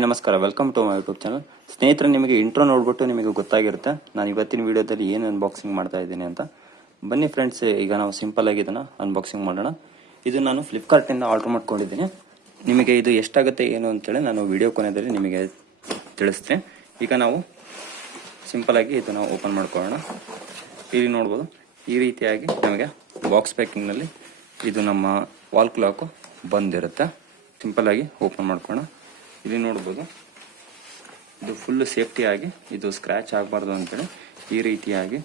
Hi ನಮಸ್ಕಾರ, welcome to my YouTube channel. ಸ್ನೇಹಿತರೆ, ನಿಮಗೆ ಇಂಟ್ರೋ ನೋಡ್ಬಿಟ್ಟು ನಿಮಗೆ ಗೊತ್ತಾಗಿರುತ್ತೆ ನಾನು ಇವತ್ತಿನ ವಿಡಿಯೋದಲ್ಲಿ ಏನು ಅನ್ಬಾಕ್ಸಿಂಗ್ ಮಾಡ್ತಾ ಇದ್ದೀನಿ ಅಂತ. ಬನ್ನಿ ಫ್ರೆಂಡ್ಸ್, ಈಗ ನಾವು ಸಿಂಪಲ್ ಆಗಿ ಇದನ್ನು ಅನ್ಬಾಕ್ಸಿಂಗ್ ಮಾಡೋಣ. ಇದು ನಾನು ಫ್ಲಿಪ್ಕಾರ್ಟಿಂದ ಆರ್ಡರ್ ಮಾಡ್ಕೊಂಡಿದ್ದೀನಿ. ನಿಮಗೆ ಇದು ಎಷ್ಟಾಗುತ್ತೆ ಏನು ಅಂತೇಳಿ ನಾನು ವಿಡಿಯೋ ಕೊನೆಯಲ್ಲಿ ನಿಮಗೆ ತಿಳಿಸ್ತೀನಿ. ಈಗ ನಾವು ಸಿಂಪಲ್ ಆಗಿ ಇದನ್ನು ಓಪನ್ ಮಾಡ್ಕೊಳ್ಳೋಣ. ಇಲ್ಲಿ ನೋಡ್ಬೋದು, ಈ ರೀತಿಯಾಗಿ ನಮಗೆ ಬಾಕ್ಸ್ ಪ್ಯಾಕಿಂಗ್ನಲ್ಲಿ ಇದು ನಮ್ಮ ವಾಲ್ ಕ್ಲಾಕು ಬಂದಿರುತ್ತೆ. ಸಿಂಪಲ್ ಆಗಿ ಓಪನ್ ಮಾಡ್ಕೊಳ್ಳೋಣ. ಇಲ್ಲಿ ನೋಡ್ಬೋದು, ಇದು ಫುಲ್ ಸೇಫ್ಟಿಯಾಗಿ ಇದು ಸ್ಕ್ರ್ಯಾಚ್ ಆಗಬಾರ್ದು ಅಂತೇಳಿ ಈ ರೀತಿಯಾಗಿ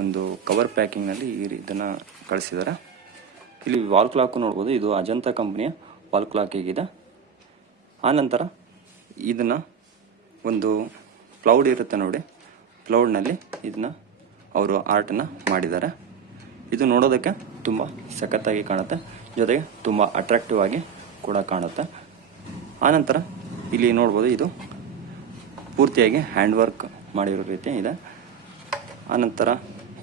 ಒಂದು ಕವರ್ ಪ್ಯಾಕಿಂಗ್ನಲ್ಲಿ ಇದನ್ನು ಕಳಿಸಿದ್ದಾರೆ. ಇಲ್ಲಿ ವಾಲ್ ಕ್ಲಾಕ್ ನೋಡ್ಬೋದು, ಇದು ಅಜಂತಾ ಕಂಪ್ನಿಯ ವಾಲ್ ಕ್ಲಾಕ್ ಹೀಗಿದೆ. ಆನಂತರ ಇದನ್ನು ಒಂದು ಕ್ಲೌಡ್ ಇರುತ್ತೆ ನೋಡಿ, ಕ್ಲೌಡ್ನಲ್ಲಿ ಇದನ್ನು ಅವರು ಆರ್ಟನ್ನು ಮಾಡಿದ್ದಾರೆ. ಇದು ನೋಡೋದಕ್ಕೆ ತುಂಬ ಸಖತ್ತಾಗಿ ಕಾಣುತ್ತೆ, ಜೊತೆಗೆ ತುಂಬ ಅಟ್ರಾಕ್ಟಿವ್ ಆಗಿ ಕೂಡ ಕಾಣುತ್ತೆ. ಆನಂತರ ಇಲ್ಲಿ ನೋಡ್ಬೋದು, ಇದು ಪೂರ್ತಿಯಾಗಿ ಹ್ಯಾಂಡ್ ವರ್ಕ್ ಮಾಡಿರೋ ರೀತಿ ಇದೆ. ಆನಂತರ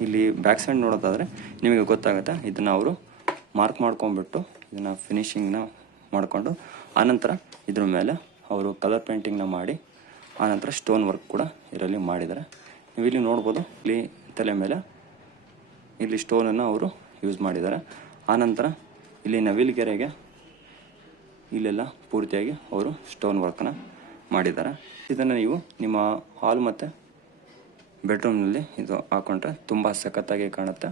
ಇಲ್ಲಿ ಬ್ಯಾಕ್ ಸೈಡ್ ನೋಡೋದಾದರೆ ನಿಮಗೆ ಗೊತ್ತಾಗುತ್ತೆ, ಇದನ್ನು ಅವರು ಮಾರ್ಕ್ ಮಾಡ್ಕೊಂಡ್ಬಿಟ್ಟು ಇದನ್ನು ಫಿನಿಶಿಂಗ್ನ ಮಾಡಿಕೊಂಡು ಆನಂತರ ಇದ್ರ ಮೇಲೆ ಅವರು ಕಲರ್ ಪೇಂಟಿಂಗ್ನ ಮಾಡಿ ಆನಂತರ ಸ್ಟೋನ್ ವರ್ಕ್ ಕೂಡ ಇದರಲ್ಲಿ ಮಾಡಿದ್ದಾರೆ. ನೀವು ಇಲ್ಲಿ ನೋಡ್ಬೋದು, ಇಲ್ಲಿ ತಲೆ ಮೇಲೆ ಇಲ್ಲಿ ಸ್ಟೋನನ್ನು ಅವರು ಯೂಸ್ ಮಾಡಿದ್ದಾರೆ. ಆನಂತರ ಇಲ್ಲಿ ನವಿಲುಗೆರೆಗೆ ಇಲ್ಲೆಲ್ಲ ಪೂರ್ತಿಯಾಗಿ ಅವರು ಸ್ಟೋನ್ ವರ್ಕ್ನ ಮಾಡಿದ್ದಾರೆ. ಇದನ್ನು ನೀವು ನಿಮ್ಮ ಹಾಲ್ ಮತ್ತು ಬೆಡ್ರೂಮ್ನಲ್ಲಿ ಇದು ಹಾಕೊಂಡ್ರೆ ತುಂಬ ಸಖತ್ತಾಗಿ ಕಾಣುತ್ತೆ,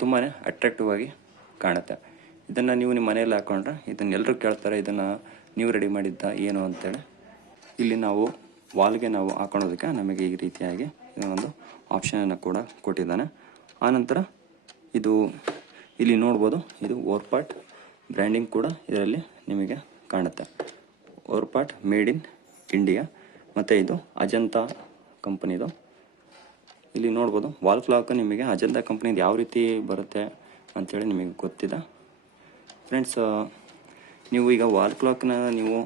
ತುಂಬಾ ಅಟ್ರಾಕ್ಟಿವ್ ಆಗಿ ಕಾಣುತ್ತೆ. ಇದನ್ನು ನೀವು ನಿಮ್ಮ ಮನೆಯಲ್ಲಿ ಹಾಕೊಂಡ್ರೆ ಇದನ್ನು ಎಲ್ಲರೂ ಕೇಳ್ತಾರೆ, ಇದನ್ನು ನೀವು ರೆಡಿ ಮಾಡಿದ್ದ ಏನು ಅಂತೇಳಿ. ಇಲ್ಲಿ ನಾವು ವಾಲ್ಗೆ ನಾವು ಹಾಕೊಳ್ಳೋದಕ್ಕೆ ನಮಗೆ ಈ ರೀತಿಯಾಗಿ ಇದೊಂದು ಆಪ್ಷನನ್ನು ಕೂಡ ಕೊಟ್ಟಿದ್ದಾನೆ. ಆನಂತರ ಇದು ಇಲ್ಲಿ ನೋಡ್ಬೋದು, ಇದು ಓರ್ಪಾಟ್ ಬ್ರ್ಯಾಂಡಿಂಗ್ ಕೂಡ ಇದರಲ್ಲಿ ನಿಮಗೆ ಕಾಣುತ್ತೆ. ಓರ್ಪಾಟ್ ಮೇಡ್ ಇನ್ ಇಂಡಿಯಾ ಮತ್ತು ಇದು ಅಜಂತಾ ಕಂಪನಿದು. ಇಲ್ಲಿ ನೋಡ್ಬೋದು, ವಾಲ್ ಕ್ಲಾಕ್ ನಿಮಗೆ ಅಜಂತಾ ಕಂಪ್ನಿದು ಯಾವ ರೀತಿ ಬರುತ್ತೆ ಅಂಥೇಳಿ ನಿಮಗೆ ಗೊತ್ತಿದೆ. ಫ್ರೆಂಡ್ಸ್, ನೀವು ಈಗ ವಾಲ್ ಕ್ಲಾಕ್ನ ನೀವು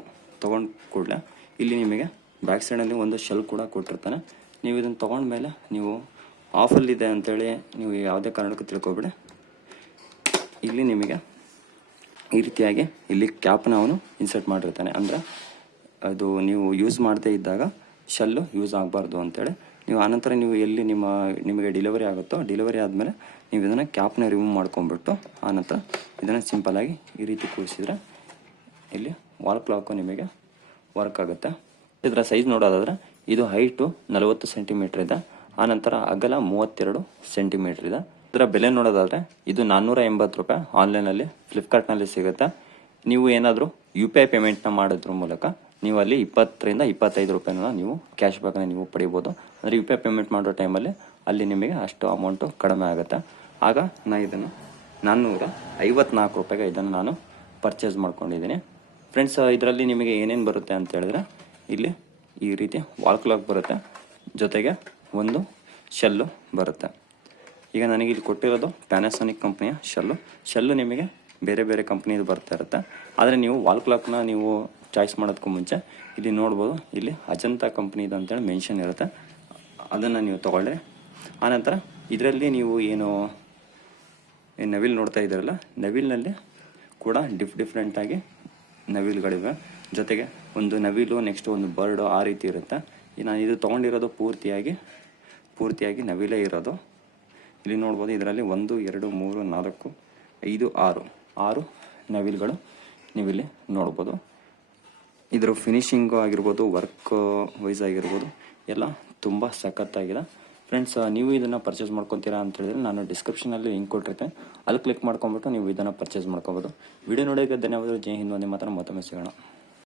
ತೊಗೊಂಡು ಕೂಡಲೇ ಇಲ್ಲಿ ನಿಮಗೆ ಬ್ಯಾಕ್ ಸೈಡಲ್ಲಿ ಒಂದು ಶೆಲ್ ಕೂಡ ಕೊಟ್ಟಿರ್ತಾನೆ. ನೀವು ಇದನ್ನು ತೊಗೊಂಡ್ಮೇಲೆ ನೀವು ಆಫಲ್ಲಿದೆ ಅಂಥೇಳಿ ನೀವು ಯಾವುದೇ ಕಾರಣಕ್ಕೂ ತಿಳ್ಕೊಬೇಡಿ. ಇಲ್ಲಿ ನಿಮಗೆ ಈ ರೀತಿಯಾಗಿ ಇಲ್ಲಿ ಕ್ಯಾಪ್ನ ಅವನು ಇನ್ಸರ್ಟ್ ಮಾಡಿರ್ತಾನೆ. ಅಂದರೆ ಅದು ನೀವು ಯೂಸ್ ಮಾಡದೇ ಇದ್ದಾಗ ಶೆಲ್ಲು ಯೂಸ್ ಆಗಬಾರ್ದು ಅಂತೇಳಿ. ನೀವು ಆನಂತರ ನೀವು ಎಲ್ಲಿ ನಿಮಗೆ ಡೆಲಿವರಿ ಆಗುತ್ತೋ, ಡೆಲಿವರಿ ಆದಮೇಲೆ ನೀವು ಇದನ್ನು ಕ್ಯಾಪ್ನ ರಿಮೂವ್ ಮಾಡ್ಕೊಂಡ್ಬಿಟ್ಟು ಆನಂತರ ಇದನ್ನು ಸಿಂಪಲ್ಲಾಗಿ ಈ ರೀತಿ ಕೂರಿಸಿದ್ರೆ ಇಲ್ಲಿ ವಾಲ್ ಕ್ಲಾಕು ನಿಮಗೆ ವರ್ಕ್ ಆಗುತ್ತೆ. ಇದರ ಸೈಜ್ ನೋಡೋದಾದರೆ ಇದು ಹೈಟು 40 ಸೆಂಟಿಮೀಟ್ರ್ ಇದೆ. ಆನಂತರ ಅಗಲ 32 ಸೆಂಟಿಮೀಟ್ರ್ ಇದೆ. ಇದರ ಬೆಲೆ ನೋಡೋದಾದರೆ ಇದು 480 ರೂಪಾಯಿ ಆನ್ಲೈನಲ್ಲಿ ಫ್ಲಿಪ್ಕಾರ್ಟ್ನಲ್ಲಿ ಸಿಗುತ್ತೆ. ನೀವು ಏನಾದರೂ UPI ಪೇಮೆಂಟ್ನ ಮಾಡೋದ್ರ ಮೂಲಕ ನೀವು ಅಲ್ಲಿ 20 ರಿಂದ 25 ರೂಪಾಯಿನ ನೀವು ಕ್ಯಾಶ್ ಬ್ಯಾಕ್ನ ನೀವು ಪಡಿಬೋದು. ಅಂದರೆ UPI ಪೇಮೆಂಟ್ ಮಾಡೋ ಟೈಮಲ್ಲಿ ಅಲ್ಲಿ ನಿಮಗೆ ಅಷ್ಟು ಅಮೌಂಟು ಕಡಿಮೆ ಆಗುತ್ತೆ. ಆಗ ನಾನು ಇದನ್ನು 454 ರೂಪಾಯಿಗೆ ಇದನ್ನು ನಾನು ಪರ್ಚೇಸ್ ಮಾಡ್ಕೊಂಡಿದ್ದೀನಿ. ಫ್ರೆಂಡ್ಸ್, ಇದರಲ್ಲಿ ನಿಮಗೆ ಏನೇನು ಬರುತ್ತೆ ಅಂತ ಹೇಳಿದ್ರೆ ಇಲ್ಲಿ ಈ ರೀತಿ ವಾಲ್ ಕ್ಲಾಕ್ ಬರುತ್ತೆ, ಜೊತೆಗೆ ಒಂದು ಶೆಲ್ಲು ಬರುತ್ತೆ. ಈಗ ನನಗೆ ಇಲ್ಲಿ ಕೊಟ್ಟಿರೋದು ಪ್ಯಾನಾಸೋನಿಕ್ ಕಂಪ್ನಿಯ ಶೆಲ್ಲು ನಿಮಗೆ ಬೇರೆ ಬೇರೆ ಕಂಪ್ನಿದು ಬರ್ತಾ ಇರುತ್ತೆ. ಆದರೆ ನೀವು ವಾಲ್ ಕ್ಲಾಕ್ನ ನೀವು ಚಾಯ್ಸ್ ಮಾಡೋದಕ್ಕೂ ಮುಂಚೆ ಇಲ್ಲಿ ನೋಡ್ಬೋದು, ಇಲ್ಲಿ ಅಜಂತಾ ಕಂಪ್ನಿದು ಅಂತೇಳಿ ಮೆನ್ಷನ್ ಇರುತ್ತೆ, ಅದನ್ನು ನೀವು ತೊಗೊಳ್ಳಿ. ಆನಂತರ ಇದರಲ್ಲಿ ನೀವು ಏನು ನವಿಲ್ ನೋಡ್ತಾ ಇದ್ದೀರಲ್ಲ, ನವಿಲಿನಲ್ಲಿ ಕೂಡ ಡಿಫ್ರೆಂಟಾಗಿ ನವಿಲುಗಳಿವೆ. ಜೊತೆಗೆ ಒಂದು ನವಿಲು, ನೆಕ್ಸ್ಟ್ ಒಂದು ಬರ್ಡು, ಆ ರೀತಿ ಇರುತ್ತೆ. ನಾನು ಇದು ತೊಗೊಂಡಿರೋದು ಪೂರ್ತಿಯಾಗಿ ನವಿಲೇ ಇರೋದು. ಇಲ್ಲಿ ನೋಡ್ಬೋದು, ಇದರಲ್ಲಿ 1 2 3 4 5 6 ನವಿಲುಗಳು ನೀವಿಲ್ಲಿ ನೋಡ್ಬೋದು. ಇದರ ಫಿನಿಶಿಂಗು ಆಗಿರ್ಬೋದು, ವರ್ಕ್ ವೈಸ್ ಆಗಿರ್ಬೋದು, ಎಲ್ಲ ತುಂಬ ಸಖತ್ತಾಗಿದೆ. ಫ್ರೆಂಡ್ಸ್, ನೀವು ಇದನ್ನು ಪರ್ಚೇಸ್ ಮಾಡ್ಕೊತೀರಾ ಅಂತ ಹೇಳಿದ್ರೆ ನಾನು ಡಿಸ್ಕ್ರಿಪ್ಷನಲ್ಲಿ ಲಿಂಕ್ ಕೊಟ್ಟಿರ್ತೇನೆ, ಅಲ್ಲಿ ಕ್ಲಿಕ್ ಮಾಡ್ಕೊಂಬಿಟ್ಟು ನೀವು ಇದನ್ನು ಪರ್ಚೇಸ್ ಮಾಡ್ಕೋಬೋದು. ವಿಡಿಯೋ ನೋಡೋಕ್ಕೆ ಧನ್ಯವಾದಗಳು. ಜೈ ಹಿಂದ್, ವಂದೇ ಮಾತರಂ. ಮತ್ತೊಮ್ಮೆ ಸಿಗೋಣ.